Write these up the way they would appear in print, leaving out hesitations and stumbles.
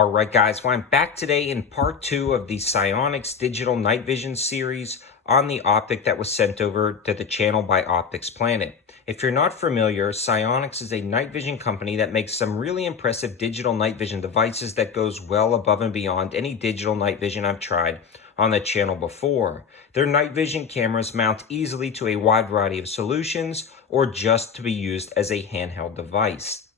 All right, guys, well, I'm back today in part 2 of the SiOnyx Digital Night Vision series on the optic that was sent over to the channel by Optics Planet. If you're not familiar, SiOnyx is a night vision company that makes some really impressive digital night vision devices that goes well above and beyond any digital night vision I've tried on the channel before. Their night vision cameras mount easily to a wide variety of solutions or just to be used as a handheld device.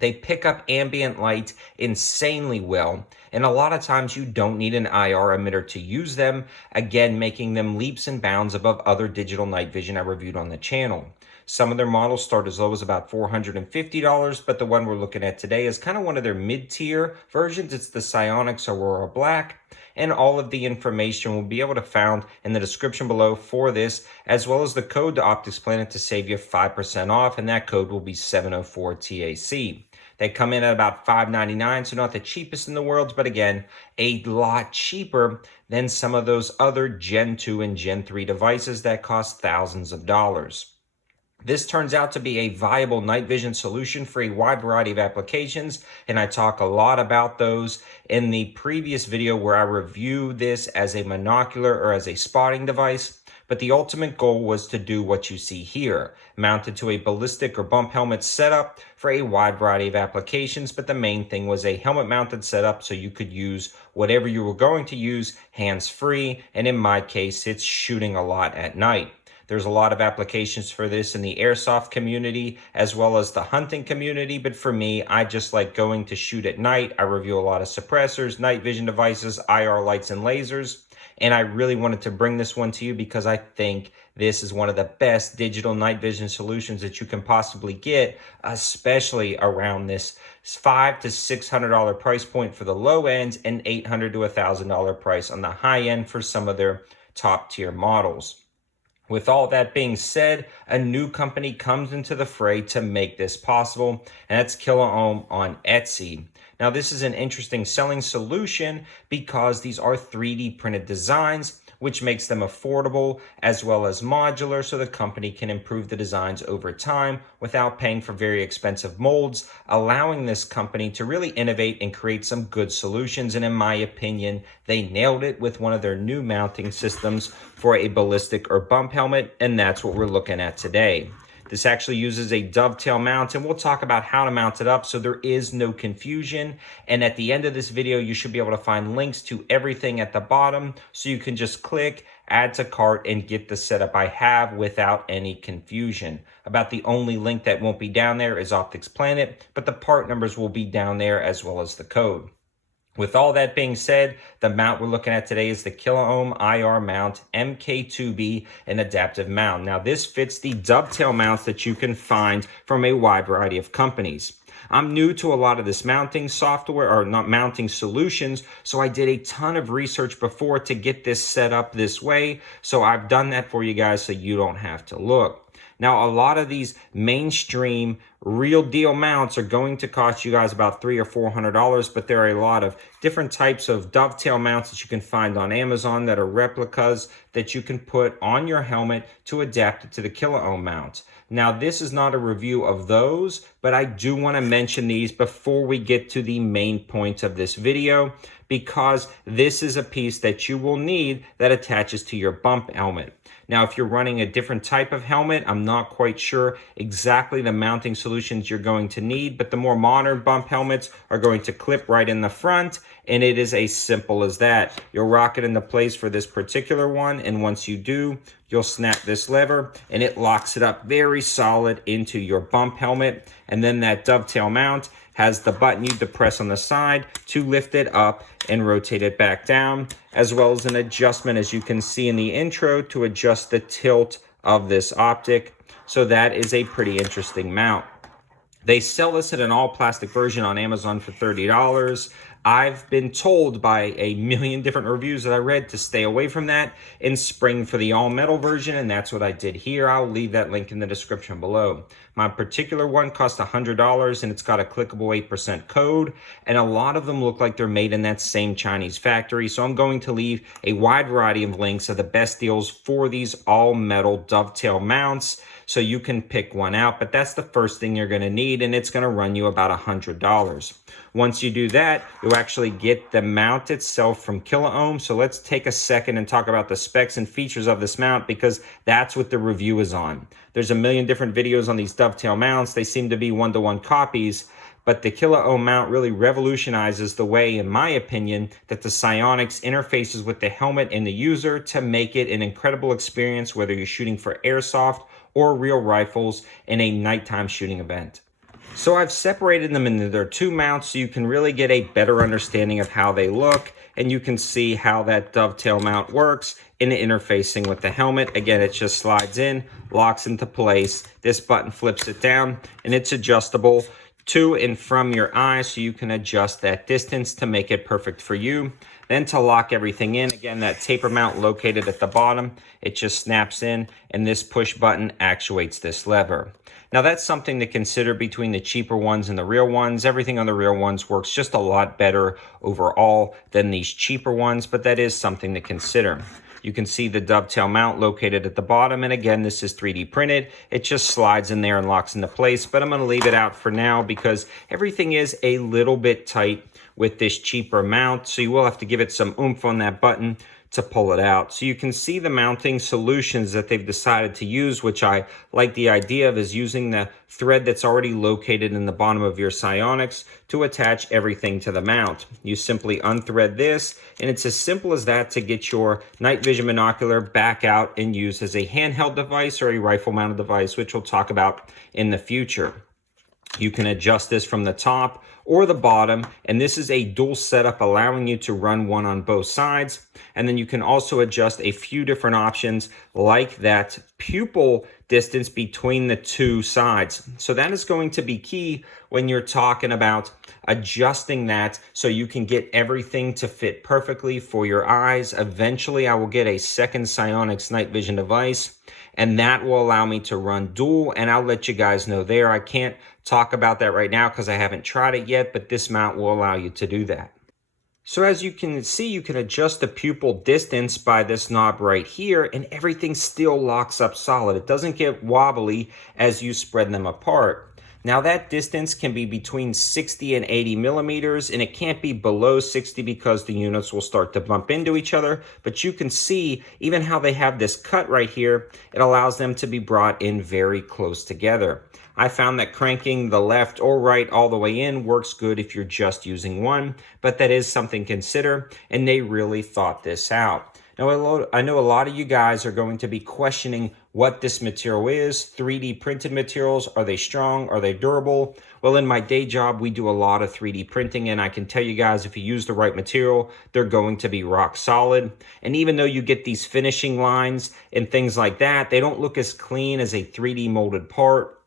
They pick up ambient light insanely well, and a lot of times you don't need an IR emitter to use them, again making them leaps and bounds above other digital night vision I reviewed on the channel. Some of their models start as low as about $450, but the one we're looking at today is kind of one of their mid-tier versions. It's the SiOnyx Aurora Black, and all of the information will be able to found in the description below for this, as well as the code to Optics Planet to save you 5% off, and that code will be 704TAC. They come in at about $5.99, so not the cheapest in the world, but again, a lot cheaper than some of those other Gen 2 and Gen 3 devices that cost thousands of dollars. This turns out to be a viable night vision solution for a wide variety of applications, and I talk a lot about those in the previous video where I review this as a monocular or as a spotting device. But the ultimate goal was to do what you see here, mounted to a ballistic or bump helmet setup for a wide variety of applications, but the main thing was a helmet mounted setup so you could use whatever you were going to use hands-free, and in my case, it's shooting a lot at night. There's a lot of applications for this in the airsoft community as well as the hunting community, but for me, I just like going to shoot at night. I review a lot of suppressors, night vision devices, IR lights, and lasers, and I really wanted to bring this one to you because I think this is one of the best digital night vision solutions that you can possibly get, especially around this $500 to $600 price point for the low end and $800 to $1,000 price on the high end for some of their top tier models. With all that being said, a new company comes into the fray to make this possible, and that's kiloohm on Etsy. Now, this is an interesting selling solution because these are 3D printed designs, which makes them affordable as well as modular, so the company can improve the designs over time without paying for very expensive molds, allowing this company to really innovate and create some good solutions. And in my opinion, they nailed it with one of their new mounting systems for a ballistic or bump helmet, and that's what we're looking at today. This actually uses a dovetail mount, and we'll talk about how to mount it up so there is no confusion. And at the end of this video, you should be able to find links to everything at the bottom, so you can just click, add to cart, and get the setup I have without any confusion. About the only link that won't be down there is Optics Planet, but the part numbers will be down there as well as the code. With all that being said, the mount we're looking at today is the kiloohm IRmount MK2B Adaptive Mount. Now, this fits the dovetail mounts that you can find from a wide variety of companies. I'm new to a lot of this mounting software, or not mounting solutions, so I did a ton of research before to get this set up this way. So I've done that for you guys so you don't have to look. Now, a lot of these mainstream real deal mounts are going to cost you guys about $300 or $400, but there are a lot of different types of dovetail mounts that you can find on Amazon that are replicas that you can put on your helmet to adapt it to the kiloohm mount. Now, this is not a review of those, but I do want to mention these before we get to the main point of this video, because this is a piece that you will need that attaches to your bump helmet. Now, if you're running a different type of helmet, I'm not quite sure exactly the mounting solutions you're going to need, but the more modern bump helmets are going to clip right in the front, and it is as simple as that. You'll rock it into place for this particular one, and once you do, you'll snap this lever, and it locks it up very solid into your bump helmet. And then that dovetail mount has the button you depress on the side to lift it up and rotate it back down, as well as an adjustment, as you can see in the intro, to adjust the tilt of this optic. So that is a pretty interesting mount. They sell this in an all-plastic version on Amazon for $30. I've been told by a million different reviews that I read to stay away from that and spring for the all-metal version, and that's what I did here. I'll leave that link in the description below. My particular one cost $100, and it's got a clickable 8% code, and a lot of them look like they're made in that same Chinese factory, so I'm going to leave a wide variety of links of the best deals for these all-metal dovetail mounts so you can pick one out, but that's the first thing you're going to need, and it's going to run you about $100. Once you do that, you'll actually get the mount itself from Kiloohm. So let's take a second and talk about the specs and features of this mount, because that's what the review is on. There's a million different videos on these dovetail mounts. They seem to be one-to-one copies, but the Kiloohm mount really revolutionizes the way, in my opinion, that the SiOnyx interfaces with the helmet and the user to make it an incredible experience, whether you're shooting for airsoft or real rifles in a nighttime shooting event. So I've separated them into their two mounts so you can really get a better understanding of how they look, and you can see how that dovetail mount works in interfacing with the helmet. Again, it just slides in, locks into place. This button flips it down, and it's adjustable to and from your eye, so you can adjust that distance to make it perfect for you. Then to lock everything in, again, that taper mount located at the bottom, it just snaps in, and this push button actuates this lever. Now that's something to consider between the cheaper ones and the real ones. Everything on the real ones works just a lot better overall than these cheaper ones, but that is something to consider. You can see the dovetail mount located at the bottom, and again, this is 3D printed. It just slides in there and locks into place, but I'm going to leave it out for now because everything is a little bit tight with this cheaper mount, so you will have to give it some oomph on that button to pull it out. So you can see the mounting solutions that they've decided to use, which I like the idea of, is using the thread that's already located in the bottom of your SiOnyx to attach everything to the mount. You simply unthread this, and it's as simple as that to get your night vision monocular back out and use as a handheld device or a rifle mounted device, which we'll talk about in the future. You can adjust this from the top or the bottom, and this is a dual setup, allowing you to run one on both sides. And then you can also adjust a few different options, like that pupil distance between the two sides. So that is going to be key when you're talking about adjusting that so you can get everything to fit perfectly for your eyes. Eventually, I will get a second SiOnyx night vision device, and that will allow me to run dual, and I'll let you guys know there. I can't talk about that right now because I haven't tried it yet, but this mount will allow you to do that. So as you can see, you can adjust the pupil distance by this knob right here, and everything still locks up solid. It doesn't get wobbly as you spread them apart. Now that distance can be between 60 and 80 millimeters, and it can't be below 60 because the units will start to bump into each other. But you can see even how they have this cut right here. It allows them to be brought in very close together. I found that cranking the left or right all the way in works good if you're just using one, but that is something to consider, and they really thought this out. Now, I know a lot of you guys are going to be questioning what this material is. 3D printed materials, are they strong? Are they durable? Well, in my day job, we do a lot of 3D printing, and I can tell you guys, if you use the right material, they're going to be rock solid. And even though you get these finishing lines and things like that, they don't look as clean as a 3D molded part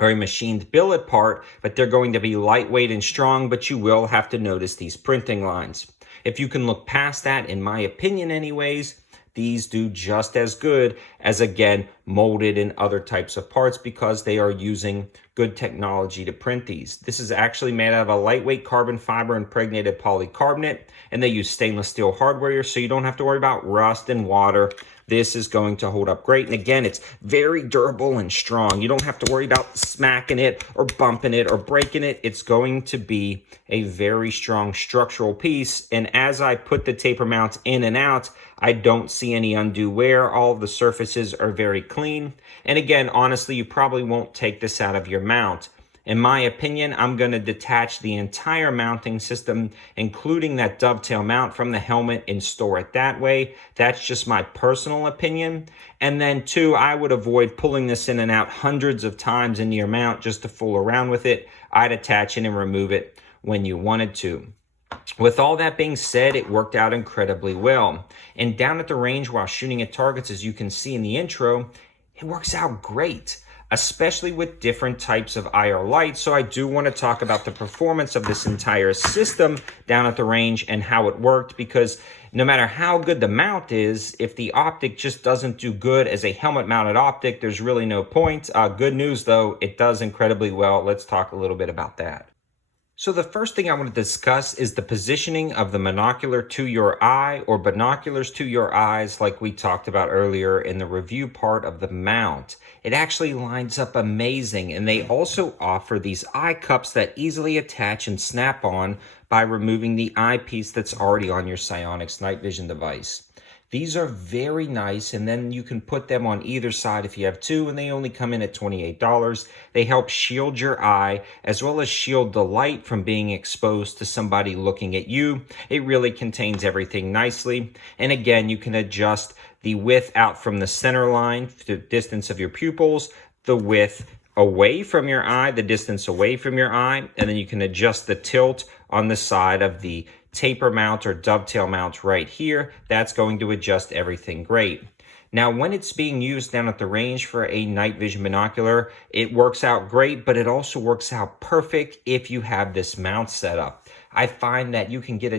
or a machined billet part, but they're going to be lightweight and strong, but you will have to notice these printing lines. If you can look past that, in my opinion anyways, these do just as good as, again, molded in other types of parts, because they are using good technology to print these. This is actually made out of a lightweight carbon fiber impregnated polycarbonate, and they use stainless steel hardware, so you don't have to worry about rust and water. This is going to hold up great. And again, it's very durable and strong. You don't have to worry about smacking it or bumping it or breaking it. It's going to be a very strong structural piece. And as I put the taper mounts in and out, I don't see any undue wear. All of the surfaces are very clean. And again, honestly, you probably won't take this out of your mount. In my opinion, I'm going to detach the entire mounting system, including that dovetail mount, from the helmet and store it that way. That's just my personal opinion. And then two, I would avoid pulling this in and out hundreds of times into your mount just to fool around with it. I'd attach it and remove it when you wanted to. With all that being said, it worked out incredibly well. And down at the range while shooting at targets, as you can see in the intro, it works out great, especially with different types of IR lights. So I do want to talk about the performance of this entire system down at the range and how it worked, because no matter how good the mount is, if the optic just doesn't do good as a helmet mounted optic, there's really no point. Good news though, it does incredibly well. Let's talk a little bit about that. So the first thing I want to discuss is the positioning of the monocular to your eye, or binoculars to your eyes, like we talked about earlier in the review part of the mount. It actually lines up amazing, and they also offer these eye cups that easily attach and snap on by removing the eyepiece that's already on your SiOnyx night vision device. These are very nice, and then you can put them on either side if you have two, and they only come in at $28. They help shield your eye as well as shield the light from being exposed to somebody looking at you. It really contains everything nicely. And again, you can adjust the width out from the center line, the distance of your pupils, the width away from your eye, the distance away from your eye, and then you can adjust the tilt on the side of the taper mount or dovetail mount right here. That's going to adjust everything great. Now, when it's being used down at the range for a night vision binocular, it works out great, but it also works out perfect if you have this mount set up. I find that you can get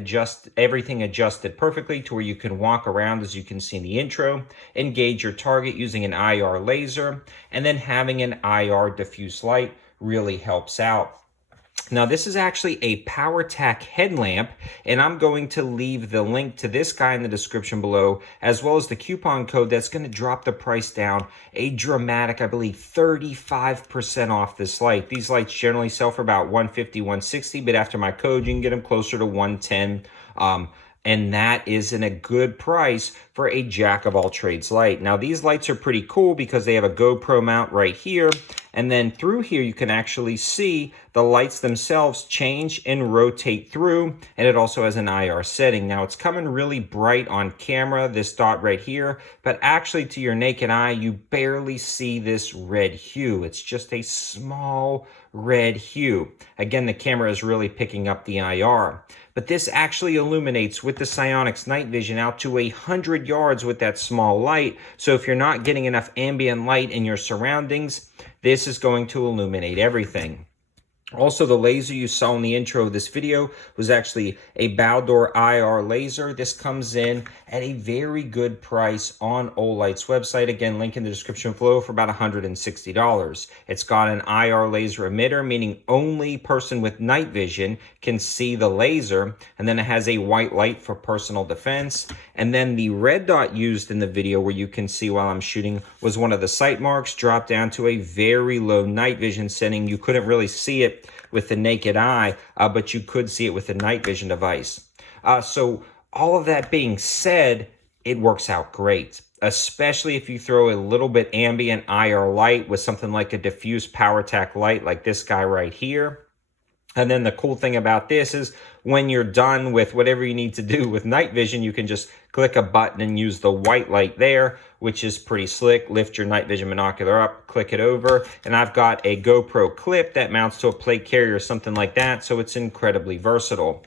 everything adjusted perfectly to where you can walk around, as you can see in the intro, engage your target using an IR laser, and then having an IR diffuse light really helps out. Now, this is actually a PowerTac headlamp, and I'm going to leave the link to this guy in the description below, as well as the coupon code that's going to drop the price down a dramatic, I believe, 35% off this light. These lights generally sell for about $150, $160, but after my code, you can get them closer to $110. And that is in a good price for a jack of all trades light. Now, these lights are pretty cool because they have a GoPro mount right here. And then through here, you can actually see the lights themselves change and rotate through. And it also has an IR setting. Now, it's coming really bright on camera, this dot right here. But actually, to your naked eye, you barely see this red hue. It's just a small red hue. Again, the camera is really picking up the IR. But this actually illuminates with the SiOnyx night vision out to 100 yards with that small light. So if you're not getting enough ambient light in your surroundings, this is going to illuminate everything. Also, the laser you saw in the intro of this video was actually a Baldor IR laser. This comes in at a very good price on Olight's website. Again, link in the description below for about $160. It's got an IR laser emitter, meaning only person with night vision can see the laser. And then it has a white light for personal defense. And then the red dot used in the video, where you can see while I'm shooting, was one of the sight marks, dropped down to a very low night vision setting. You couldn't really see it with the naked eye, but you could see it with the night vision device. So all of that being said, it works out great, especially if you throw a little bit ambient IR light with something like a diffuse PowerTac light like this guy right here. And then the cool thing about this is when you're done with whatever you need to do with night vision, you can just click a button and use the white light there, which is pretty slick. Lift your night vision binocular up, click it over, and I've got a GoPro clip that mounts to a plate carrier or something like that, so it's incredibly versatile.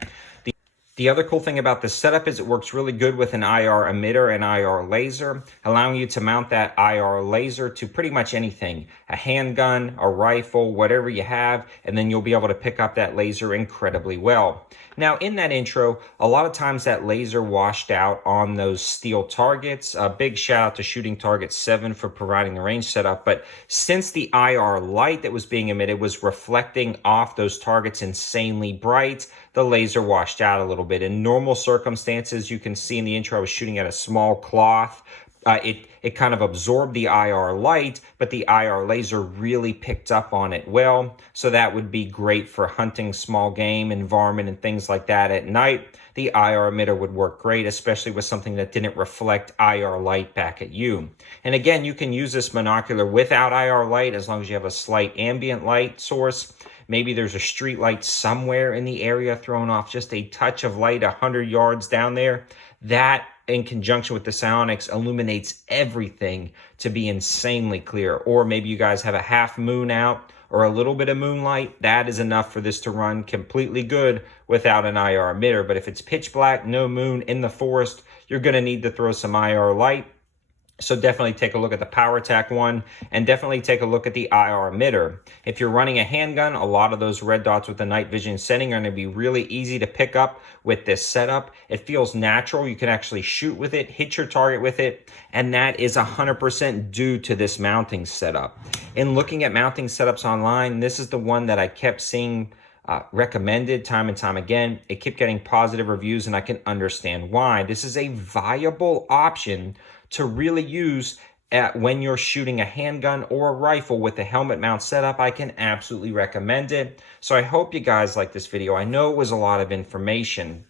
The other cool thing about this setup is it works really good with an IR emitter and IR laser, allowing you to mount that IR laser to pretty much anything, a handgun, a rifle, whatever you have, and then you'll be able to pick up that laser incredibly well. Now, in that intro, a lot of times that laser washed out on those steel targets. A big shout out to Shooting Target 7 for providing the range setup, but since the IR light that was being emitted was reflecting off those targets insanely bright, the laser washed out a little bit. In normal circumstances, you can see in the intro, I was shooting at a small cloth. It kind of absorbed the IR light, but the IR laser really picked up on it well. So that would be great for hunting small game environment and things like that at night. The IR emitter would work great, especially with something that didn't reflect IR light back at you. And again, you can use this monocular without IR light as long as you have a slight ambient light source. Maybe there's a street light somewhere in the area throwing off just a touch of light 100 yards down there. That, in conjunction with the SiOnyx, illuminates everything to be insanely clear. Or maybe you guys have a half moon out or a little bit of moonlight. That is enough for this to run completely good without an IR emitter. But if it's pitch black, no moon in the forest, you're going to need to throw some IR light. So definitely take a look at the PowerTac one, and definitely take a look at the IR emitter. If you're running a handgun, a lot of those red dots with the night vision setting are going to be really easy to pick up with this setup. It feels natural. You can actually shoot with it, hit your target with it, and that is 100% due to this mounting setup. In looking at mounting setups online, this is the one that I kept seeing recommended time and time again. It kept getting positive reviews, and I can understand why. This is a viable option to really use when you're shooting a handgun or a rifle with a helmet mount setup. I can absolutely recommend it. So I hope you guys like this video. I know it was a lot of information,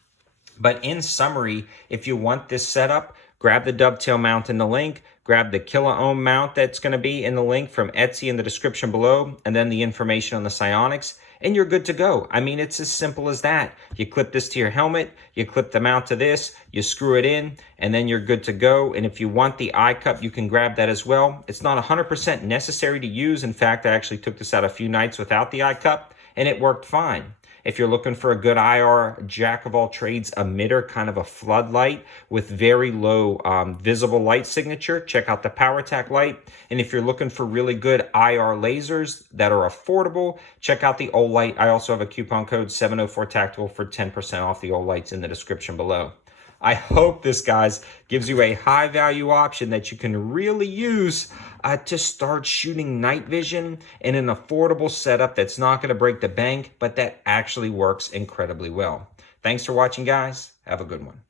but in summary, if you want this setup, grab the dovetail mount in the link, grab the kiloohm mount that's going to be in the link from Etsy in the description below, and then the information on the SiOnyx, and you're good to go. I mean, it's as simple as that. You clip this to your helmet, you clip the mount to this, you screw it in, and then you're good to go. And if you want the eye cup, you can grab that as well. It's not 100% necessary to use. In fact, I actually took this out a few nights without the eye cup, and it worked fine. If you're looking for a good IR jack-of-all-trades emitter, kind of a floodlight with very low visible light signature, check out the PowerTac light. And if you're looking for really good IR lasers that are affordable, check out the Olight. I also have a coupon code 704TACTICAL for 10% off the Olights in the description below. I hope this, guys, gives you a high-value option that you can really use to start shooting night vision in an affordable setup that's not going to break the bank, but that actually works incredibly well. Thanks for watching, guys. Have a good one.